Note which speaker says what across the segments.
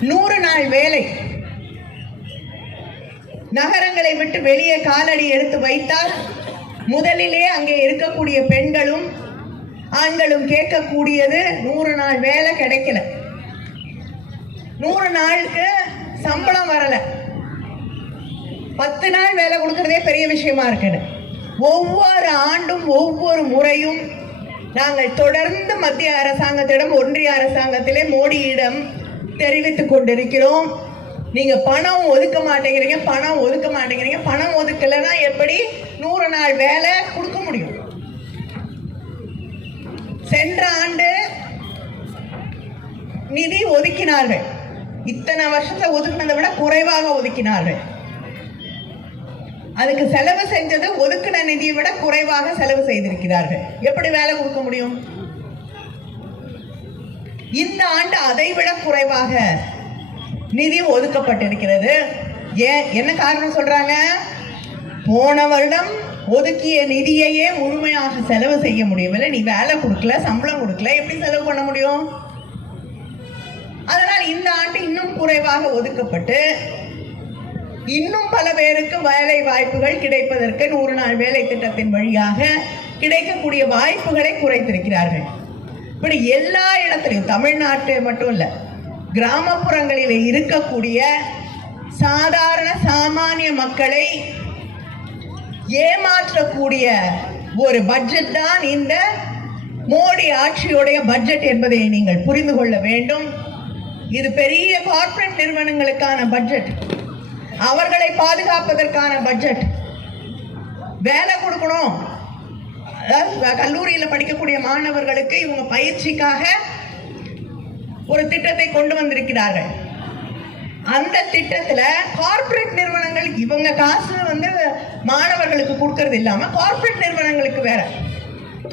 Speaker 1: நூறு நாள் வேலை. நகரங்களை விட்டு வெளியே காலடி எடுத்து வைத்தால் முதலிலே அங்கே இருக்கக்கூடிய பெண்களும் ஆண்களும் கேட்கக்கூடியது நூறு நாள் வேலை கிடைக்கல. நூறு நாளுக்கு சம்பளம் வரல. பத்து நாள் வேலை கொடுக்கறதே பெரிய விஷயமா இருக்குது ஒவ்வொரு ஆண்டும் ஒவ்வொரு முறையும் நாங்கள் தொடர்ந்து மத்திய அரசாங்கத்திடம் ஒன்றிய அரசாங்கத்திலே மோடியிடம் தெரிவித்துக் கொண்டிருக்கிறோம். நீங்க பணம் ஒதுக்க மாட்டேங்கிறீங்க பணம் ஒதுக்க மாட்டேங்கிறீங்க. பணம் ஒதுக்கலைன்னா எப்படி? நூறு நாள் வேலை கொடுக்க முடியும். சென்ற ஆண்டு நிதி ஒதுக்கினார்கள். இத்தனை வருஷத்தை ஒதுக்கினதை விட குறைவாக ஒதுக்கினார்கள். அதுக்கு செலவு செஞ்சது ஒதுக்கின நிதியை விட குறைவாக செலவு செய்திருக்கிறார்கள். எப்படி வேலை கொடுக்க முடியும்? இந்த ஆண்டு அதை விட குறைவாக நிதி ஒதுக்கப்பட்டிருக்கிறது. ஏன்? என்ன காரணம் சொல்றாங்க? போன வருடம் ஒதுக்கிய நிதியையே முழுமையாக செலவு செய்ய முடியவில்லை. நீ வேலை கொடுக்கல சம்பளம் கொடுக்கல எப்படி செலவு பண்ண முடியும்? அதனால் இந்த ஆண்டு இன்னும் குறைவாக ஒதுக்கப்பட்டு இன்னும் பல பேருக்கு வேலை வாய்ப்புகள் கிடைப்பதற்கு நூறு நாள் வேலை திட்டத்தின் வழியாக கிடைக்கக்கூடிய வாய்ப்புகளை குறைத்திருக்கிறார்கள். இப்படி எல்லா இடத்துலையும் தமிழ்நாட்டு மட்டும் இல்லை கிராமப்புறங்களில் இருக்கக்கூடிய சாதாரண சாமானிய மக்களை ஏமாற்றக்கூடிய ஒரு பட்ஜெட் தான் இந்த மோடி ஆட்சியுடைய பட்ஜெட் என்பதை நீங்கள் புரிந்து கொள்ள வேண்டும். இது பெரிய கார்ப்பரேட் நிறுவனங்களுக்கான பட்ஜெட் அவர்களை பாதுகாப்பதற்கான பட்ஜெட் வேலை கொடுக்கணும். கல்லூரியில் படிக்கக்கூடிய மாணவர்களுக்கு இவங்க பயிற்சிக்காக ஒரு திட்டத்தை கொண்டு வந்திருக்கிறார்கள். அந்த திட்டத்தில் கார்ப்பரேட் நிறுவனங்கள் இவங்க காசு வந்து மாணவர்களுக்கு கொடுக்கறது இல்லாமல் கார்ப்பரேட் நிறுவனங்களுக்கு வேற.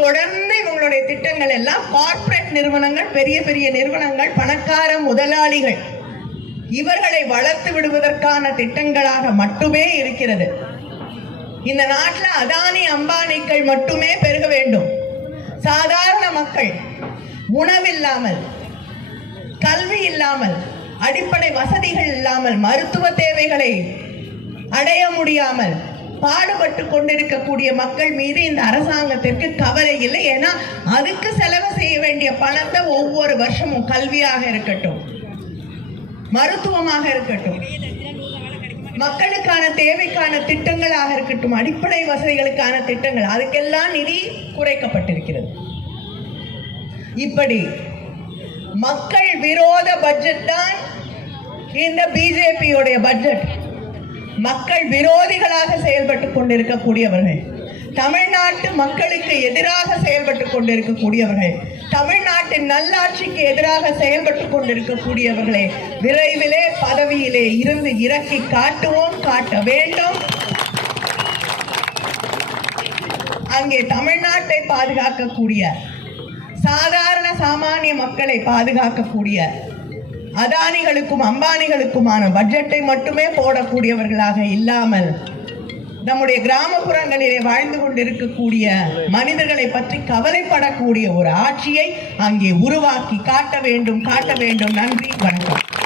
Speaker 1: தொடர்ந்து இவங்களுடைய திட்டங்கள் எல்லாம் கார்ப்பரேட் நிறுவனங்கள் பெரிய பெரிய நிறுவனங்கள் பணக்கார முதலாளிகள். இவர்களை வளர்த்து விடுவதற்கான திட்டங்களாக மட்டுமே இருக்கிறது. இந்த நாட்டில் அதானி அம்பானிக்கள் மட்டுமே பெருக வேண்டும். சாதாரண மக்கள் உணவில்லாமல் கல்வி இல்லாமல் அடிப்படை வசதிகள் இல்லாமல் மருத்துவ தேவைகளை அடைய முடியாமல் பாடுபட்டு கொண்டிருக்கக்கூடிய மக்கள் மீது இந்த அரசாங்கத்திற்கு கவலை இல்லை. ஏன்னா அதுக்கு செலவு செய்ய வேண்டிய பணத்தை ஒவ்வொரு வருஷமும் கல்வியாக இருக்கட்டும் மருத்துவமாக இருக்கட்டும் மக்களுக்கான தேவைக்கான திட்டங்களாக இருக்கட்டும் அடிப்படை வசதிகளுக்கான திட்டங்கள் அதுக்கெல்லாம் நிதி குறைக்கப்பட்டிருக்கிறது. இப்படி மக்கள் விரோத பட்ஜெட் தான் இந்த பிஜேபியுடைய பட்ஜெட் மக்கள் விரோதிகளாக செயல்பட்டு கொண்டிருக்கக்கூடியவர்கள் தமிழ்நாட்டு மக்களுக்கு எதிராக செயல்பட்டு கொண்டிருக்கக்கூடியவர்கள் தமிழ்நாட்டின் நல்லாட்சிக்கு எதிராக செயல்பட்டு கொண்டிருக்கக்கூடியவர்களே விரைவிலே பதவியிலே இருந்து இறக்கி காட்டுவோம் காட்ட வேண்டும். அங்கே தமிழ்நாட்டை பாதுகாக்கக்கூடிய சாதாரண சாமானிய மக்களை பாதுகாக்கக்கூடிய அதானிகளுக்கும் அம்பானிகளுக்குமான பட்ஜெட்டை மட்டுமே போடக்கூடியவர்களாக இல்லாமல் நம்முடைய கிராமப்புறங்களிலே வாழ்ந்து கொண்டிருக்கக்கூடிய மனிதர்களை பற்றி கவலைப்படக்கூடிய ஒரு ஆட்சியை அங்கே உருவாக்கி காட்ட வேண்டும் காட்ட வேண்டும். நன்றி வணக்கம்.